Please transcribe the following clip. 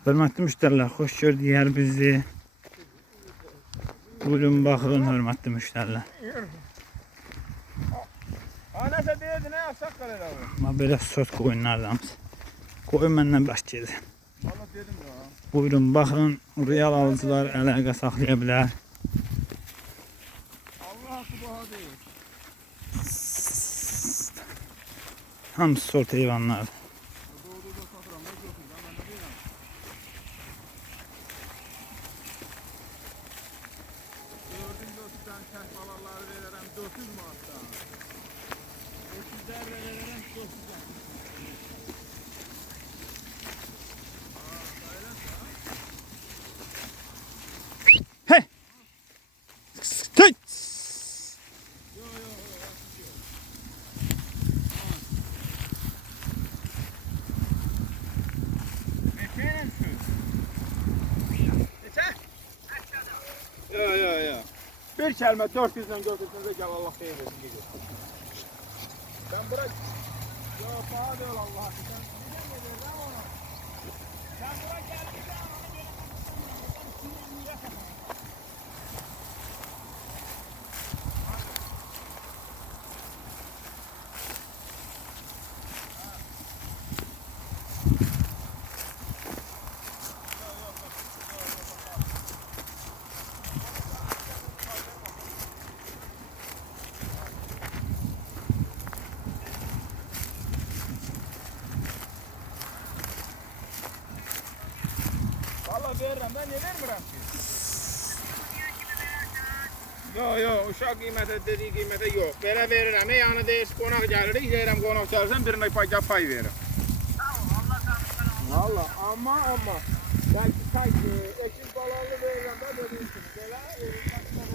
Hörmətli müştərilər, xoş gördük hər bizi. Buyurun baxın, hörmətli müştərilər. Anəsə deyirdi, nə yapsaq qalır abi? Amma belə sot qoyunlardanız. Qoyun məndən bəs gedir. Valla dedim ya. Buyurun baxın, real alıcılar əlaqə saxlaya bilər. Allah haqqı baha deyil. Hamısı sort heyvanlar. 4 tane kəh balaları verərəm 400 manatdan. 300 verərəm 400 Tey! Neçəyə düşür? Neçə? Yo yo yo. Bir kəlmə 400 ilə götürsünüzə gəl Allah xeyir versin. Sen bırak. Yo paha değil Allah Veririm ben niye vermirəm ki? Yo yo uşaq qiymətə dediyi qiymətə yox. Belə verirəm. Yəni deyir qonaq gəlirik, deyirəm qonaq gəlirsən birinə pay pay verirəm. Valla amma amma. Belki kay ekin balanlı verirəm də kimi. Belə